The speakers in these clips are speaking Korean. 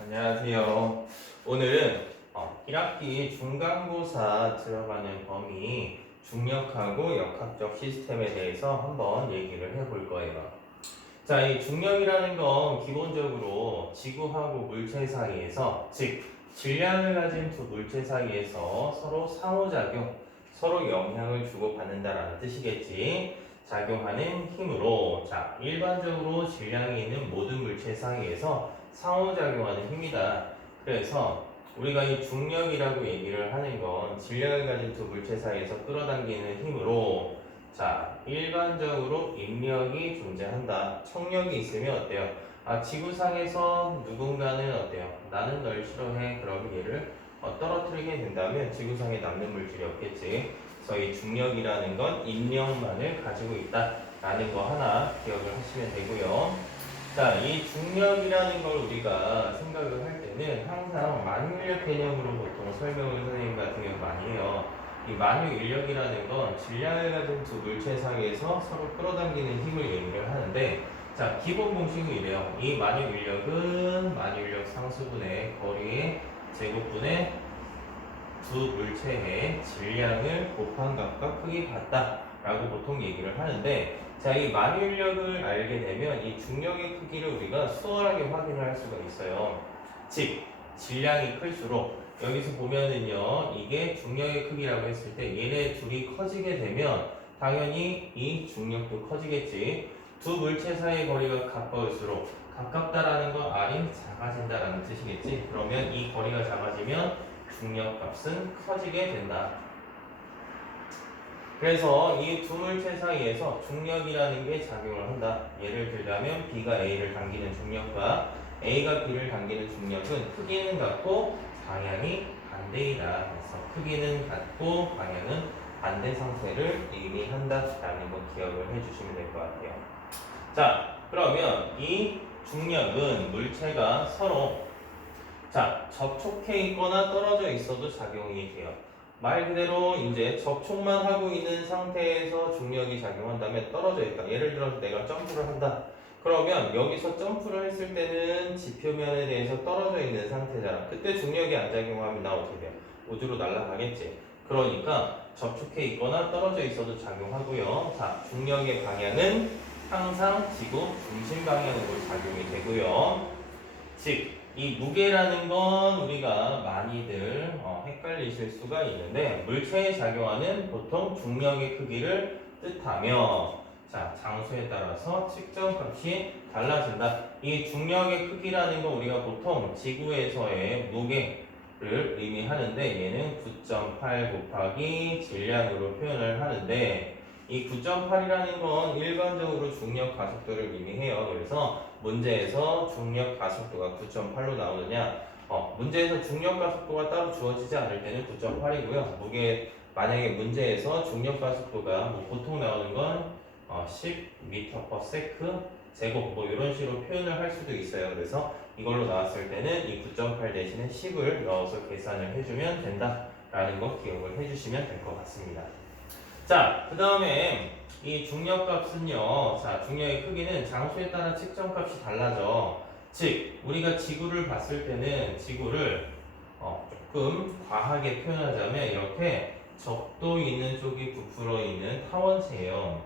안녕하세요. 오늘은 1학기 중간고사 들어가는 범위 중력하고 역학적 시스템에 대해서 한번 얘기를 해볼 거예요. 자, 이 중력이라는 건 기본적으로 지구하고 물체 사이에서, 즉 질량을 가진 두 물체 사이에서 서로 상호작용, 서로 영향을 주고받는다라는 뜻이겠지. 작용하는 힘으로, 자, 일반적으로 질량이 있는 모든 물체 사이에서 상호작용하는 힘이다. 그래서 우리가 이 중력이라고 얘기를 하는 건 질량을 가진 두 물체 사이에서 끌어당기는 힘으로, 자, 일반적으로 인력이 존재한다. 청력이 있으면 어때요? 지구상에서 누군가는 어때요? 나는 널 싫어해. 그럼 얘를 떨어뜨리게 된다면 지구상에 남는 물질이 없겠지. 그래서 이 중력이라는 건 인력만을 가지고 있다라는 거 하나 기억을 하시면 되고요. 자, 이 중력이라는 걸 우리가 생각을 할 때는 항상 만유인력 개념으로 보통 설명을 선생님 같은 경우 많이 해요. 이 만유인력이라는 건 질량을 가진 두 물체 사이에서 서로 끌어당기는 힘을 얘기를 하는데, 자, 기본 공식은 이래요. 이 만유인력은 만유인력 상수분의 거리의 제곱분의 두 물체의 질량을 곱한 값과 크기 같다라고 보통 얘기를 하는데, 자, 이 만유인력을 알게 되면 이 중력의 크기를 우리가 수월하게 확인을 할 수가 있어요. 즉, 질량이 클수록 여기서 보면은요, 이게 중력의 크기라고 했을 때 얘네 둘이 커지게 되면 당연히 이 중력도 커지겠지. 두 물체 사이의 거리가 가까울수록, 가깝다라는 건 R이 작아진다라는 뜻이겠지. 그러면 이 거리가 작아지면 중력 값은 커지게 된다. 그래서 이 두 물체 사이에서 중력이라는 게 작용을 한다. 예를 들자면 B가 A를 당기는 중력과 A가 B를 당기는 중력은 크기는 같고 방향이 반대이다. 그래서 크기는 같고 방향은 반대 상태를 의미한다라는 거 기억을 해주시면 될 것 같아요. 자, 그러면 이 중력은 물체가 서로, 자, 접촉해 있거나 떨어져 있어도 작용이 돼요. 말 그대로 이제 접촉만 하고 있는 상태에서 중력이 작용한다면 떨어져 있다. 예를 들어서 내가 점프를 한다. 그러면 여기서 점프를 했을 때는 지표면에 대해서 떨어져 있는 상태잖아. 그때 중력이 안 작용하면 나 어떻게 돼요? 우주로 날아가겠지. 그러니까 접촉해 있거나 떨어져 있어도 작용하고요. 자, 중력의 방향은 항상 지구 중심 방향으로 작용이 되고요. 즉, 이 무게라는 건 우리가 많이들 헷갈리실 수가 있는데, 물체에 작용하는 보통 중력의 크기를 뜻하며, 자, 장소에 따라서 측정값이 달라진다. 이 중력의 크기라는 건 우리가 보통 지구에서의 무게를 의미하는데, 얘는 9.8 곱하기 질량으로 표현을 하는데, 이 9.8이라는 건 일반적으로 중력 가속도를 의미해요. 그래서 문제에서 중력 가속도가 9.8로 나오느냐? 문제에서 중력 가속도가 따로 주어지지 않을 때는 9.8이고요. 만약에 문제에서 중력 가속도가 보통 나오는 건 10m/s 제곱 이런 식으로 표현을 할 수도 있어요. 그래서 이걸로 나왔을 때는 이 9.8 대신에 10을 넣어서 계산을 해주면 된다라는 거 기억을 해주시면 될 것 같습니다. 자, 그 다음에 이 중력값은요, 자, 중력의 크기는 장소에 따라 측정값이 달라져. 즉, 우리가 지구를 봤을 때는 지구를 조금 과하게 표현하자면 이렇게 적도 있는 쪽이 부풀어 있는 타원체예요.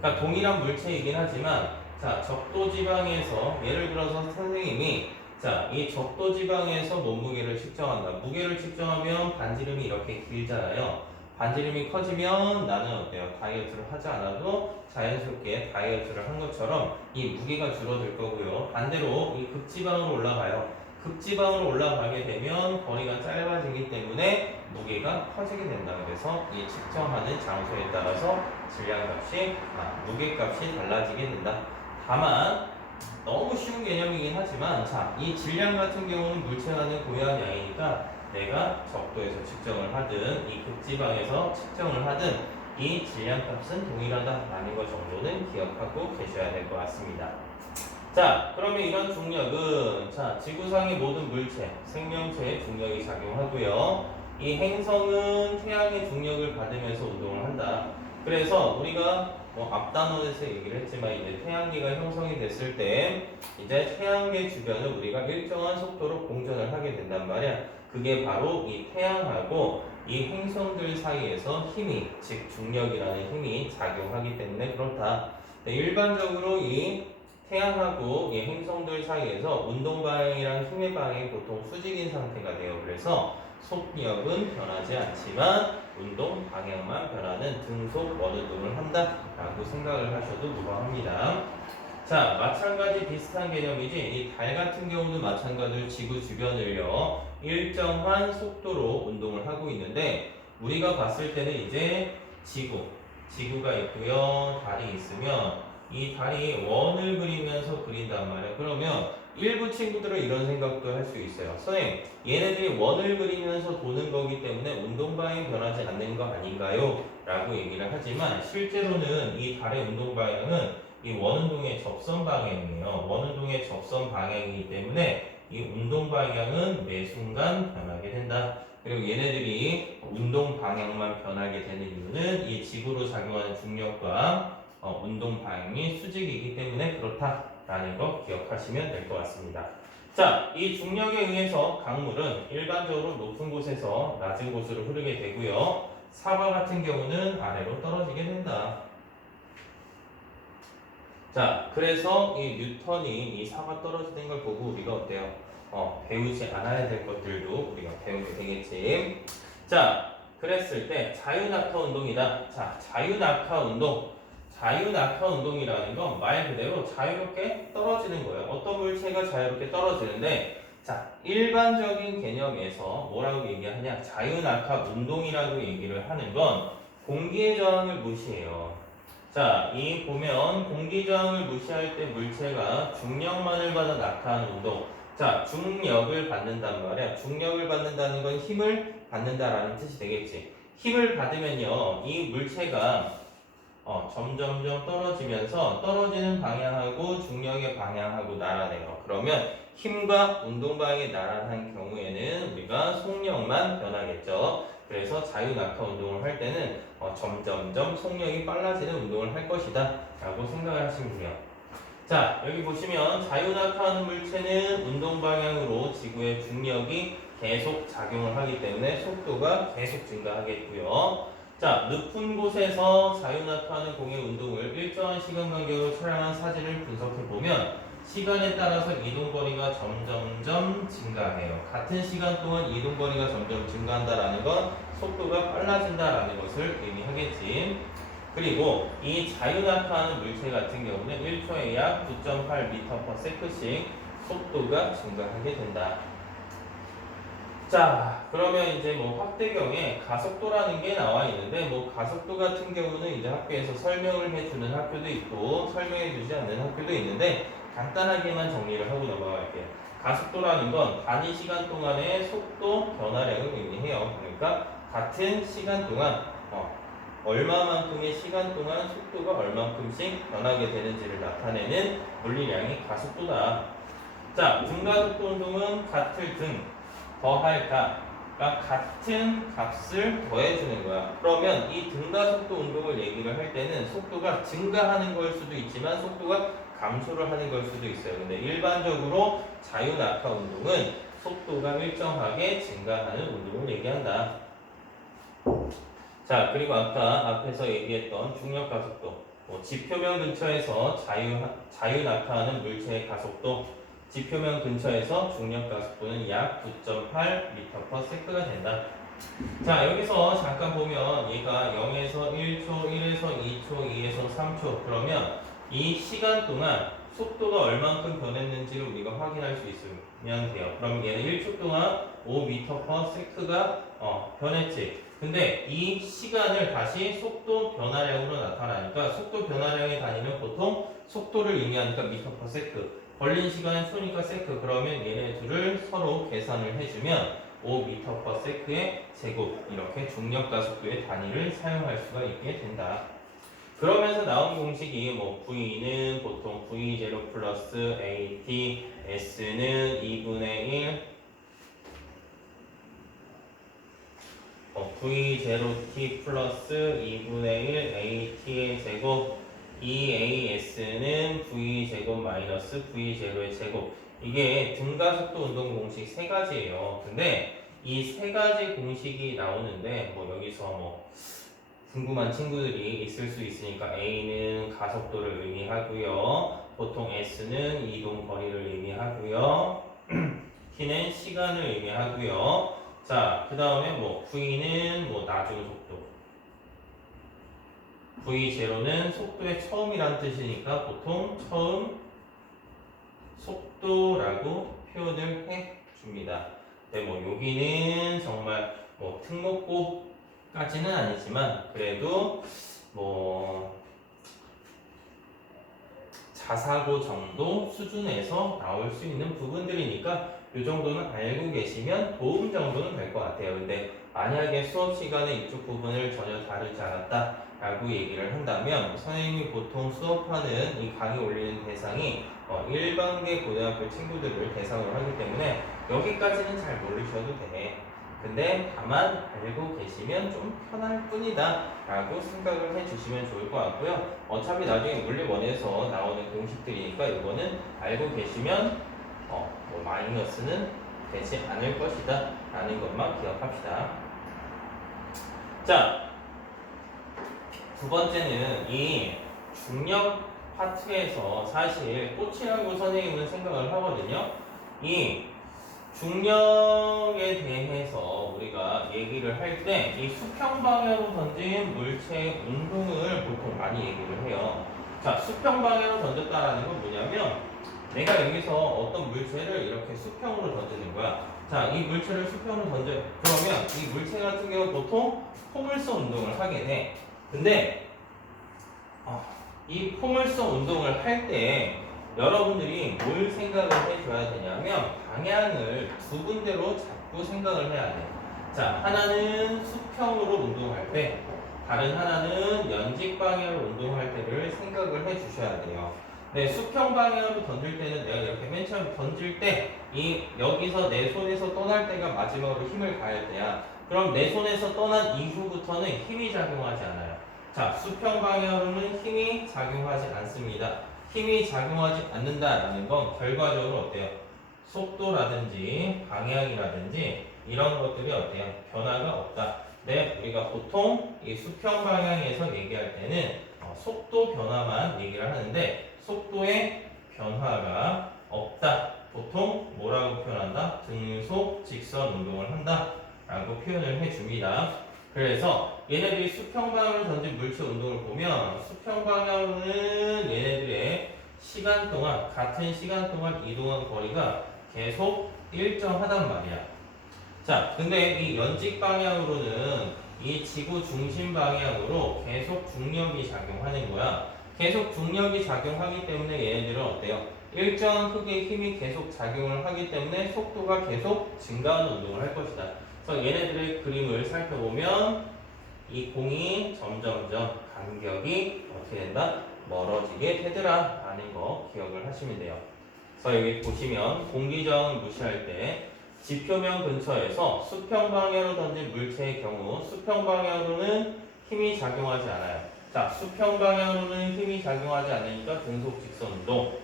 그러니까 동일한 물체이긴 하지만, 자, 적도 지방에서 예를 들어서 선생님이, 자, 이 적도 지방에서 몸무게를 측정한다. 무게를 측정하면 반지름이 이렇게 길잖아요. 반지름이 커지면 나는 어때요? 다이어트를 하지 않아도 자연스럽게 다이어트를 한 것처럼 이 무게가 줄어들 거고요. 반대로 이 극지방으로 올라가요. 극지방으로 올라가게 되면 거리가 짧아지기 때문에 무게가 커지게 된다. 그래서 이 측정하는 장소에 따라서 질량값이, 무게값이 달라지게 된다. 다만 너무 쉬운 개념이긴 하지만, 자, 이 질량 같은 경우는 물체와는 고유한 양이니까 내가 적도에서 측정을 하든 이 극지방에서 측정을 하든 이 질량값은 동일하다라는 것 정도는 기억하고 계셔야 될 것 같습니다. 자, 그러면 이런 중력은, 자, 지구상의 모든 물체, 생명체의 중력이 작용하고요. 이 행성은 태양의 중력을 받으면서 운동을 한다. 그래서 우리가 뭐 앞단원에서 얘기를 했지만 이제 태양계가 형성이 됐을 때 이제 태양계 주변을 우리가 일정한 속도로 공전을 하게 된단 말이야. 그게 바로 이 태양하고 이 행성들 사이에서 힘이, 즉 중력이라는 힘이 작용하기 때문에 그렇다. 네, 일반적으로 이 태양하고 이 행성들 사이에서 운동 방향이랑 힘의 방향이 보통 수직인 상태가 돼요. 그래서 속력은 변하지 않지만 운동 방향만 변하는 등속 원운동을 한다라고 생각을 하셔도 무방합니다. 자, 마찬가지 비슷한 개념이지 이 달 같은 경우도 마찬가지로 지구 주변을요 일정한 속도로 운동을 하고 있는데 우리가 봤을 때는 이제 지구가 있고요 달이 있으면 이 달이 원을 그리면서 그린단 말이야. 그러면 일부 친구들은 이런 생각도 할 수 있어요. 선생님, 얘네들이 원을 그리면서 도는 거기 때문에 운동 방향이 변하지 않는 거 아닌가요? 라고 얘기를 하지만 실제로는 이 달의 운동 방향은 이 원운동의 접선 방향이에요. 원운동의 접선 방향이기 때문에 이 운동 방향은 매 순간 변하게 된다. 그리고 얘네들이 운동 방향만 변하게 되는 이유는 이 지구로 작용하는 중력과 운동 방향이 수직이기 때문에 그렇다라는 거 기억하시면 될 것 같습니다. 자, 이 중력에 의해서 강물은 일반적으로 높은 곳에서 낮은 곳으로 흐르게 되고요. 사과 같은 경우는 아래로 떨어지게 된다. 자, 그래서 이 뉴턴이 이 사과 떨어지는 걸 보고 우리가 어때요? 배우지 않아야 될 것들도 우리가 배우게 되겠지. 자, 그랬을 때 자유낙하 운동이다. 자, 자유낙하 운동. 자유낙하 운동이라는 건 말 그대로 자유롭게 떨어지는 거예요. 어떤 물체가 자유롭게 떨어지는데, 자, 일반적인 개념에서 뭐라고 얘기하냐? 자유낙하 운동이라고 얘기를 하는 건 공기의 저항을 무시해요. 자, 이 보면 공기 저항을 무시할 때 물체가 중력만을 받아 낙하하는 운동. 자, 중력을 받는단 말이야. 중력을 받는다는 건 힘을 받는다라는 뜻이 되겠지. 힘을 받으면요, 이 물체가 점점점 떨어지면서 떨어지는 방향하고 중력의 방향하고 나란해요. 그러면 힘과 운동 방향이 나란한 경우에는 우리가 속력만 변하겠죠. 그래서 자유낙하 운동을 할 때는 점점점 속력이 빨라지는 운동을 할 것이다 라고 생각을 하시면 돼요. 자, 여기 보시면 자유낙하하는 물체는 운동 방향으로 지구의 중력이 계속 작용을 하기 때문에 속도가 계속 증가하겠고요. 자, 높은 곳에서 자유낙하하는 공의 운동을 일정한 시간 간격으로 촬영한 사진을 분석해 보면 시간에 따라서 이동거리가 점점점 증가해요. 같은 시간 동안 이동거리가 점점 증가한다라는 건 속도가 빨라진다라는 것을 의미하겠지. 그리고 이 자유낙하하는 물체 같은 경우는 1초에 약 9.8m/s씩 속도가 증가하게 된다. 자, 그러면 이제 뭐 확대경에 가속도라는 게 나와 있는데 뭐 가속도 같은 경우는 이제 학교에서 설명을 해주는 학교도 있고 설명해주지 않는 학교도 있는데 간단하게만 정리를 하고 넘어갈게요. 가속도라는 건 단위 시간 동안의 속도 변화량을 의미해요. 그러니까 같은 시간 동안 얼마만큼의 시간 동안 속도가 얼만큼씩 변하게 되는지를 나타내는 물리량이 가속도다. 자, 등가속도 운동은 같을 등 더할 가가 같은 값을 더해주는 거야. 그러면 이 등가속도 운동을 얘기를 할 때는 속도가 증가하는 걸 수도 있지만 속도가 감소를 하는 걸 수도 있어요. 근데 일반적으로 자유낙하 운동은 속도가 일정하게 증가하는 운동을 얘기한다. 자, 그리고 아까 앞에서 얘기했던 중력 가속도, 지표면 근처에서 자유낙하하는 물체의 가속도, 지표면 근처에서 중력 가속도는 약 9.8m/s가 된다. 자, 여기서 잠깐 보면 얘가 0에서 1초, 1에서 2초, 2에서 3초 그러면 이 시간 동안 속도가 얼만큼 변했는지를 우리가 확인할 수 있으면 돼요. 그럼 얘는 1초 동안 5m/s가 변했지. 근데 이 시간을 다시 속도 변화량으로 나타나니까 속도 변화량의 단위는 보통 속도를 의미하니까 m/s. 걸린 시간은 초니까 세크. 그러면 얘네 둘을 서로 계산을 해주면 5m/s의 제곱 이렇게 중력 가속도의 단위를 사용할 수가 있게 된다. 그러면서 나온 공식이 뭐 V는 보통 V0 플러스 AT, S는 2분의 1 V0t 플러스 2분의 1 AT의 제곱 2AS는 V제곱 마이너스 V0의 제곱. 이게 등가속도 운동 공식 세 가지예요. 근데 이 세 가지 공식이 나오는데 뭐 여기서 뭐 궁금한 친구들이 있을 수 있으니까 A는 가속도를 의미하고요. 보통 S는 이동 거리를 의미하고요. T는 시간을 의미하고요. 자, 그 다음에 뭐 V는 뭐 나중 속도, V0는 속도의 처음이란 뜻이니까 보통 처음 속도라고 표현을 해 줍니다. 네, 뭐 여기는 정말 뭐 특목고까지는 아니지만 그래도 뭐 자사고 정도 수준에서 나올 수 있는 부분들이니까 이 정도는 알고 계시면 도움 정도는 될 것 같아요. 근데 만약에 수업 시간에 이쪽 부분을 전혀 다루지 않았다 라고 얘기를 한다면 선생님이 보통 수업하는 이 강의 올리는 대상이 일반계 고등학교 친구들을 대상으로 하기 때문에 여기까지는 잘 모르셔도 돼. 근데 다만 알고 계시면 좀 편할 뿐이다 라고 생각을 해주시면 좋을 것 같고요. 어차피 나중에 물리원에서 나오는 공식들이니까 이거는 알고 계시면 뭐 마이너스는 되지 않을 것이다 라는 것만 기억합시다. 자, 두 번째는 이 중력 파트에서 사실 꽃이라고 선생님은 생각을 하거든요. 이 중력에 대해서 우리가 얘기를 할 때 이 수평 방향으로 던진 물체의 운동을 보통 많이 얘기를 해요. 자, 수평 방향으로 던졌다라는 건 뭐냐면 내가 여기서 어떤 물체를 이렇게 수평으로 던지는 거야. 자, 이 물체를 수평으로 던져. 그러면 이 물체 같은 경우 보통 포물선 운동을 하게 돼. 근데 이 포물선 운동을 할 때 여러분들이 뭘 생각을 해줘야 되냐면 방향을 두 군데로 자꾸 생각을 해야 돼. 자, 하나는 수평으로 운동할 때, 다른 하나는 연직 방향으로 운동할 때를 생각을 해주셔야 돼요. 네, 수평 방향으로 던질 때는 내가 이렇게 맨 처음 던질 때 이 여기서 내 손에서 떠날 때가 마지막으로 힘을 가할 때야. 그럼 내 손에서 떠난 이후부터는 힘이 작용하지 않아요. 자, 수평 방향으로는 힘이 작용하지 않습니다. 힘이 작용하지 않는다라는 건 결과적으로 어때요? 속도라든지 방향이라든지 이런 것들이 어때요? 변화가 없다. 네, 우리가 보통 이 수평 방향에서 얘기할 때는 속도 변화만 얘기를 하는데 속도의 변화가 없다. 보통 뭐라고 표현한다? 등속 직선 운동을 한다 라고 표현을 해줍니다. 그래서 얘네들이 수평 방향으로 던진 물체 운동을 보면 수평 방향으로는 얘네들의 시간 동안 같은 시간 동안 이동한 거리가 계속 일정하단 말이야. 자, 근데 이 연직 방향으로는 이 지구 중심 방향으로 계속 중력이 작용하는 거야. 계속 중력이 작용하기 때문에 얘네들은 어때요? 일정한 크기의 힘이 계속 작용을 하기 때문에 속도가 계속 증가하는 운동을 할 것이다. 그래서 얘네들의 그림을 살펴보면 이 공이 점점점 간격이 어떻게 된다? 멀어지게 되더라 라는 거 기억을 하시면 돼요. 그래서 여기 보시면 공기저항을 무시할 때 지표면 근처에서 수평 방향으로 던진 물체의 경우 수평 방향으로는 힘이 작용하지 않아요. 자, 수평 방향으로는 힘이 작용하지 않으니까 등속 직선 운동.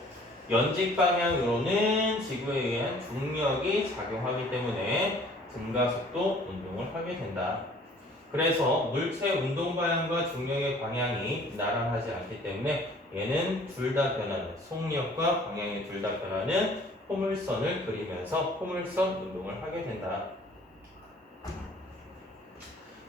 연직 방향으로는 지구에 의한 중력이 작용하기 때문에 등가속도 운동을 하게 된다. 그래서 물체 운동 방향과 중력의 방향이 나란하지 않기 때문에 얘는 둘 다 변하는 속력과 방향이 둘 다 변하는 포물선을 그리면서 포물선 운동을 하게 된다.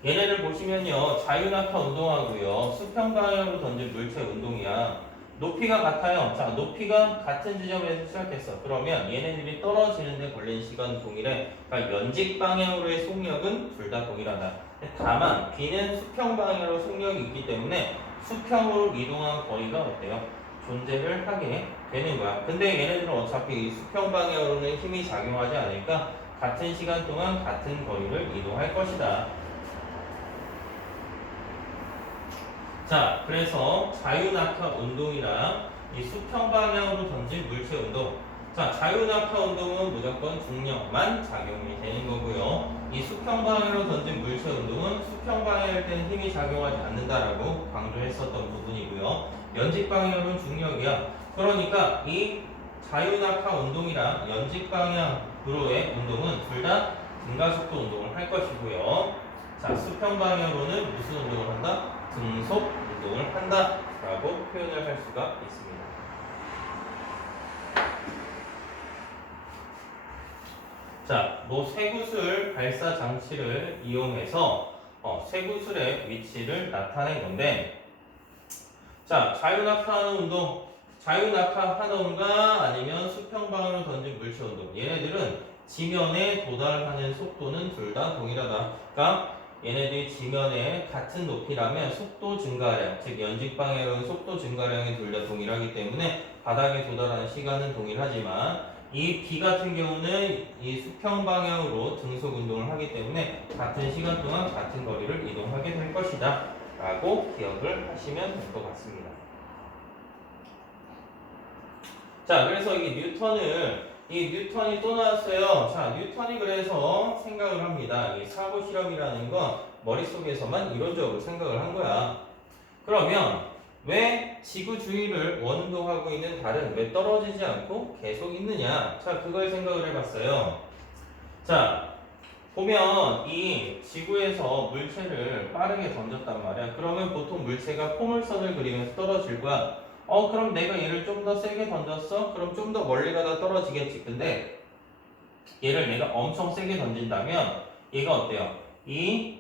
얘네를 보시면요, 자유낙하 운동하고요, 수평 방향으로 던진 물체 운동이야. 높이가 같아요. 자, 높이가 같은 지점에서 시작했어. 그러면 얘네들이 떨어지는데 걸린 시간 동일해. 그러니까 연직 방향으로의 속력은 둘 다 동일하다. 다만 B는 수평 방향으로 속력이 있기 때문에 수평으로 이동한 거리가 어때요? 존재를 하게 되는 거야. 근데 얘네들은 어차피 수평 방향으로는 힘이 작용하지 않으니까 같은 시간 동안 같은 거리를 이동할 것이다. 자, 그래서 자유낙하 운동이랑 이 수평 방향으로 던진 물체 운동. 자, 자유낙하 운동은 무조건 중력만 작용이 되는 거고요. 이 수평 방향으로 던진 물체 운동은 수평 방향일 때는 힘이 작용하지 않는다라고 강조했었던 부분이고요. 연직 방향으로는 중력이야. 그러니까 이 자유낙하 운동이랑 연직 방향으로의 운동은 둘 다 등가속도 운동을 할 것이고요. 자, 수평 방향으로는 무슨 운동을 한다? 등속 운동을 한다라고 표현을 할 수가 있습니다. 자, 뭐 쇠구슬 발사 장치를 이용해서 쇠구슬의 위치를 나타낸 건데, 자, 자유낙하하는 운동, 자유낙하하던가 아니면 수평 방향으로 던진 물체 운동. 얘네들은 지면에 도달하는 속도는 둘 다 동일하다. 그러니까 얘네들이 지면에 같은 높이라면 속도 증가량, 즉 연직 방향으로는 속도 증가량이 둘 다 동일하기 때문에 바닥에 도달하는 시간은 동일하지만 이 B 같은 경우는 이 수평 방향으로 등속 운동을 하기 때문에 같은 시간 동안 같은 거리를 이동하게 될 것이다 라고 기억을 하시면 될 것 같습니다. 자, 그래서 이 뉴턴이 또 나왔어요. 자, 뉴턴이 그래서 생각을 합니다. 이 사고 실험이라는 건 머릿속에서만 이론적으로 생각을 한 거야. 그러면 왜 지구 주위를 원운동하고 있는 달은 왜 떨어지지 않고 계속 있느냐? 자, 그걸 생각을 해봤어요. 자, 보면 이 지구에서 물체를 빠르게 던졌단 말이야. 그러면 보통 물체가 포물선을 그리면서 떨어질 거야. 그럼 내가 얘를 좀 더 세게 던졌어? 그럼 좀 더 멀리 가다 떨어지겠지. 근데 얘를 내가 엄청 세게 던진다면 얘가 어때요? 이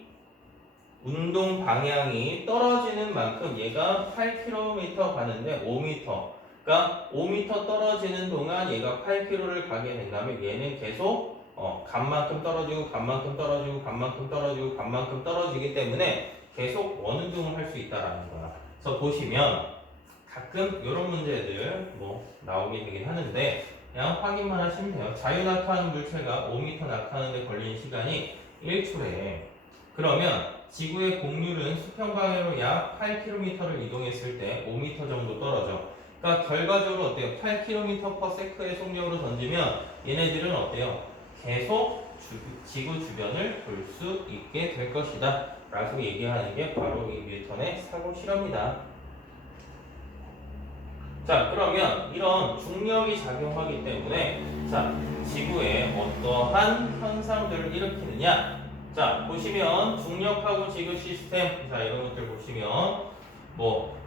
운동 방향이 떨어지는 만큼 얘가 8km 가는데 5m. 그러니까 5m 떨어지는 동안 얘가 8km를 가게 된다면 얘는 계속 간만큼 떨어지고 간만큼 떨어지고 간만큼 떨어지고 간만큼 떨어지기 때문에 계속 원운동을 할 수 있다라는 거야. 그래서 보시면 가끔 이런 문제들 뭐 나오게 되긴 하는데 그냥 확인만 하시면 돼요. 자유낙하하는 물체가 5m 낙하하는데 걸리는 시간이 1초래. 그러면 지구의 곡률은 수평 방향으로 약 8km를 이동했을 때 5m 정도 떨어져. 그러니까 결과적으로 어때요? 8km/s의 속력으로 던지면 얘네들은 어때요? 계속 지구 주변을 돌 수 있게 될 것이다 라고 얘기하는 게 바로 이 뉴턴의 사고 실험이다. 자, 그러면 이런 중력이 작용하기 때문에 자, 지구에 어떠한 현상들을 일으키느냐? 자, 보시면 중력하고 지구 시스템, 자, 이런 것들 보시면 뭐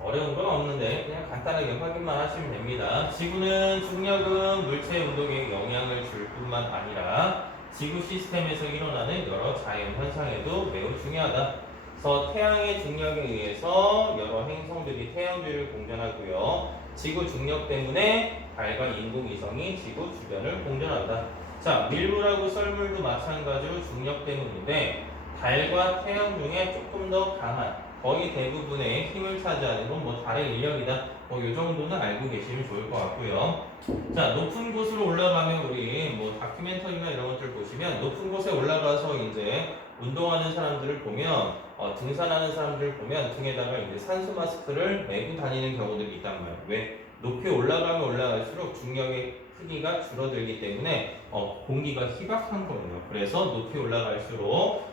어려운 건 없는데 그냥 간단하게 확인만 하시면 됩니다. 지구는 중력은 물체 운동에 영향을 줄 뿐만 아니라 지구 시스템에서 일어나는 여러 자연 현상에도 매우 중요하다. 그래서 태양의 중력에 의해서 여러 행성들이 태양주위를 공전하고요. 지구 중력 때문에 달과 인공위성이 지구 주변을 공전한다. 자, 밀물하고 썰물도 마찬가지로 중력 때문인데 달과 태양 중에 조금 더 강한 거의 대부분의 힘을 차지하는 건 뭐 달의 인력이다. 뭐 이 정도는 알고 계시면 좋을 것 같고요. 자, 높은 곳으로 올라가면 우리 뭐 다큐멘터리나 이런 것들 보시면 높은 곳에 올라가서 이제 운동하는 사람들을 보면 등산하는 사람들을 보면 등에다가 이제 산소 마스크를 메고 다니는 경우들이 있단 말이에요. 왜? 높이 올라가면 올라갈수록 중력의 크기가 줄어들기 때문에 공기가 희박한 거예요. 그래서 높이 올라갈수록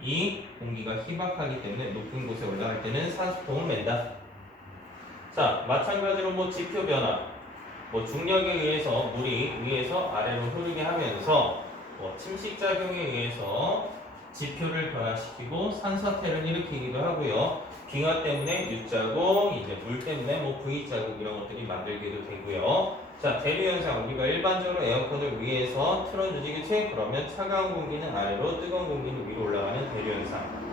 이 공기가 희박하기 때문에 높은 곳에 올라갈 때는 산소통을 맨다. 자, 마찬가지로 뭐 지표 변화, 뭐 중력에 의해서 물이 위에서 아래로 흐르게 하면서 침식 작용에 의해서 지표를 변화시키고 산사태를 일으키기도 하고요. 빙하 때문에 U자국, 이제 물 때문에 뭐 V자국 이런 것들이 만들기도 되고요. 자, 대류 현상, 우리가 일반적으로 에어컨을 위에서 틀어주지, 그치? 그러면 차가운 공기는 아래로, 뜨거운 공기는 위로 올라가는 대류 현상.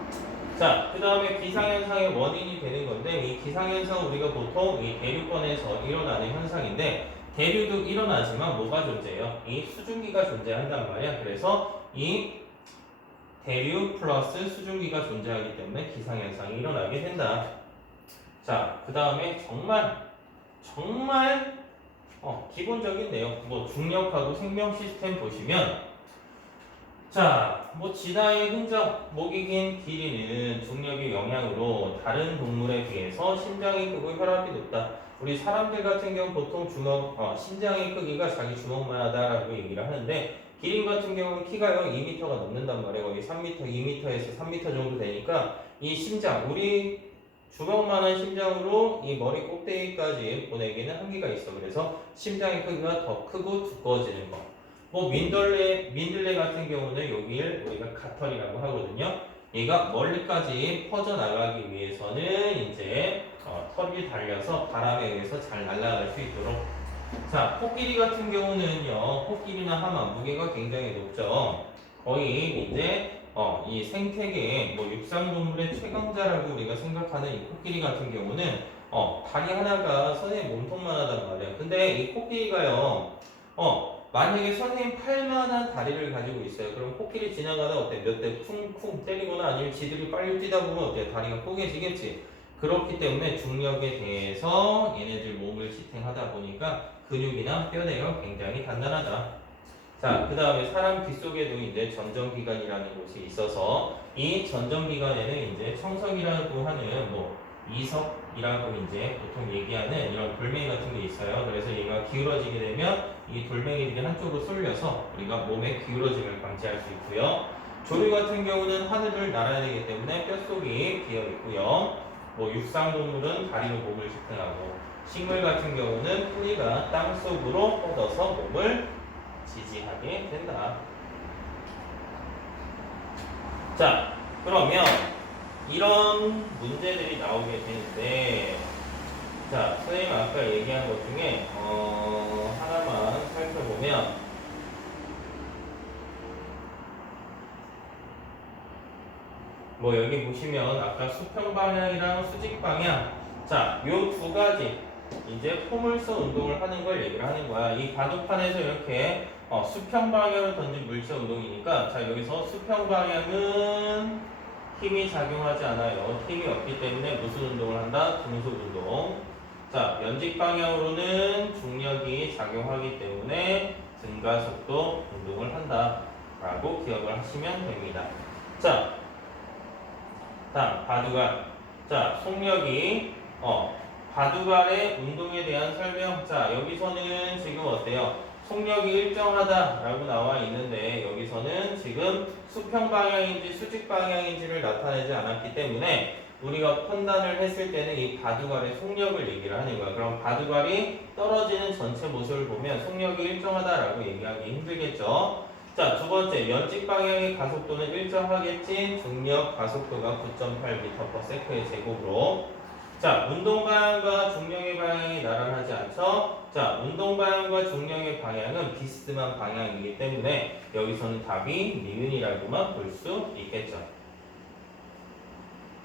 자, 그 다음에 기상현상의 원인이 되는 건데, 이 기상현상은 우리가 보통 이 대류권에서 일어나는 현상인데, 대류도 일어나지만 뭐가 존재해요? 이 수증기가 존재한단 말이야. 그래서 이 대류 플러스 수증기가 존재하기 때문에 기상현상이 일어나게 된다. 자, 그 다음에 정말 기본적인 내용, 뭐 중력하고 생명 시스템 보시면, 자, 뭐 진화의 흔적, 목이 긴 길이는 중력의 영향으로 다른 동물에 비해서 심장이 크고 혈압이 높다. 우리 사람들 같은 경우 보통 심장의 크기가 자기 주먹만 하다라고 얘기를 하는데 기린 같은 경우는 키가요 2m가 넘는단 말이에요. 거의 3m, 2m에서 3m 정도 되니까 이 심장, 우리 주먹만한 심장으로 이 머리 꼭대기까지 보내기는 한계가 있어. 그래서 심장의 크기가 더 크고 두꺼워지는 거. 뭐 민들레 같은 경우는 여기를 우리가 가털이라고 하거든요. 얘가 멀리까지 퍼져나가기 위해서는 이제 털이 달려서 바람에 의해서 잘 날아갈 수 있도록. 자, 코끼리 같은 경우는요, 코끼리나 하마 무게가 굉장히 높죠. 거의 이제 이 생태계의 뭐 육상동물의 최강자라고 우리가 생각하는 이 코끼리 같은 경우는 다리 하나가 선생님 몸통만 하단 말이에요. 근데 이 코끼리가요, 만약에 선생님 팔만한 다리를 가지고 있어요. 그럼 코끼리 지나가다 어때? 몇 대 쿵쿵 때리거나 아니면 지들이 빨리 뛰다 보면 어때? 다리가 쪼개지겠지. 그렇기 때문에 중력에 대해서 얘네들 몸을 지탱하다 보니까 근육이나 뼈대가 굉장히 단단하다. 자, 그 다음에 사람 귀 속에도 이제 전정기관이라는 곳이 있어서 이 전정기관에는 이제 청석이라고 하는 뭐 이석이라고 이제 보통 얘기하는 이런 돌멩이 같은 게 있어요. 그래서 얘가 기울어지게 되면 이 돌멩이들이 한쪽으로 쏠려서 우리가 몸의 기울어짐을 방지할 수 있고요. 조류 같은 경우는 하늘을 날아야 되기 때문에 뼛속이 비어 있고요. 뭐 육상동물은 다리로 몸을 지탱하고 식물 같은 경우는 뿌리가 땅속으로 뻗어서 몸을 지지하게 된다. 자, 그러면 이런 문제들이 나오게 되는데, 자, 선생님 아까 얘기한 것 중에 하나만 살펴보면, 뭐 여기 보시면 아까 수평 방향이랑 수직 방향, 자, 요 두 가지 이제 포물선 운동을 하는 걸 얘기를 하는 거야. 이 바둑판에서 이렇게 수평 방향을 던진 물체 운동이니까, 자, 여기서 수평 방향은 힘이 작용하지 않아요. 힘이 없기 때문에 무슨 운동을 한다? 등속 운동. 자, 연직 방향으로는 중력이 작용하기 때문에 증가속도 운동을 한다 라고 기억을 하시면 됩니다. 자, 다음 바둑알. 자, 속력이 바둑알의 운동에 대한 설명. 자, 여기서는 지금 어때요? 속력이 일정하다라고 나와 있는데 여기서는 지금 수평 방향인지 수직 방향인지를 나타내지 않았기 때문에 우리가 판단을 했을 때는 이 바둑알의 속력을 얘기를 하는 거야. 그럼 바둑알이 떨어지는 전체 모습을 보면 속력이 일정하다라고 얘기하기 힘들겠죠. 자, 두 번째, 연직 방향의 가속도는 일정하겠지. 중력 가속도가 9.8m/s의 제곱으로. 자, 운동 방향과 중력의 방향이 나란하지 않죠? 자, 운동 방향과 중력의 방향은 비스듬한 방향이기 때문에 여기서는 답이 니은이라고만 볼 수 있겠죠.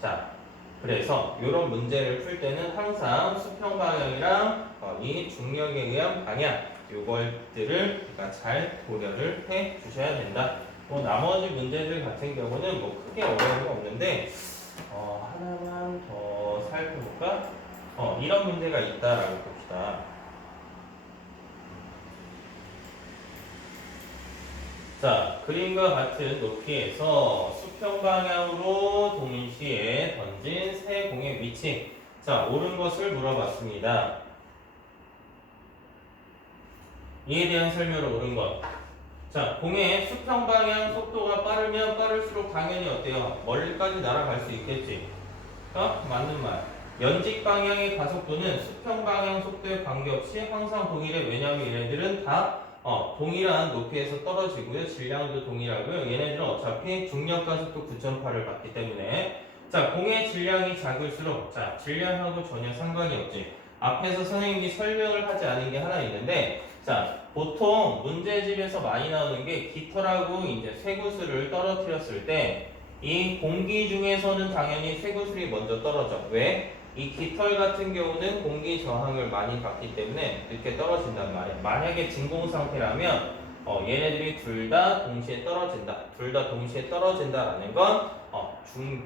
자, 그래서 이런 문제를 풀 때는 항상 수평 방향이랑 이 중력에 의한 방향 요것들을 우리가 잘 고려를 해 주셔야 된다. 뭐 나머지 문제들 같은 경우는 뭐 크게 어려운 거 없는데 하나만 더 살펴볼까? 이런 문제가 있다라고 봅시다. 자, 그림과 같은 높이에서 수평 방향으로 동시에 던진 세 공의 위치. 자, 옳은 것을 물어봤습니다. 이에 대한 설명을 옳은 것. 자, 공의 수평 방향 속도가 빠르면 빠를수록 당연히 어때요? 멀리까지 날아갈 수 있겠지. 맞는 말. 연직 방향의 가속도는 수평 방향 속도에 관계없이 항상 동일해. 왜냐하면 얘네들은 다 동일한 높이에서 떨어지고요. 질량도 동일하고요. 얘네들은 어차피 중력 가속도 9.8을 받기 때문에. 자, 공의 질량이 작을수록, 자, 질량하고 전혀 상관이 없지. 앞에서 선생님이 설명을 하지 않은 게 하나 있는데, 자, 보통 문제집에서 많이 나오는 게 깃털하고 이제 쇠구슬을 떨어뜨렸을 때 이 공기 중에서는 당연히 쇠구슬이 먼저 떨어져. 왜? 이 깃털 같은 경우는 공기 저항을 많이 받기 때문에 이렇게 떨어진단 말이야. 만약에 진공 상태라면 얘네들이 둘 다 동시에 떨어진다. 둘 다 동시에 떨어진다라는 건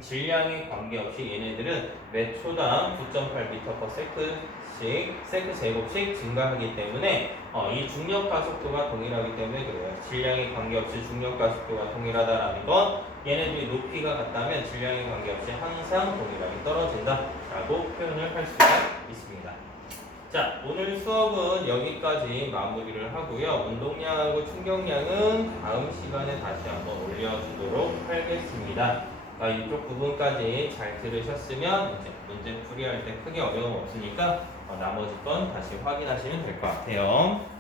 질량에 관계없이 얘네들은 매 초당 9.8m/s씩 세크 제곱씩 증가하기 때문에 이 중력 가속도가 동일하기 때문에 그래요. 질량에 관계없이 중력 가속도가 동일하다라는 건 얘네들이 높이가 같다면 질량에 관계없이 항상 동일하게 떨어진다라고 표현을 할 수가 있습니다. 자, 오늘 수업은 여기까지 마무리를 하고요. 운동량하고 충격량은 다음 시간에 다시 한번 올려주도록 하겠습니다. 이쪽 부분까지 잘 들으셨으면 이제 문제 풀이할 때 크게 어려움 없으니까 나머지 건 다시 확인하시면 될 것 같아요.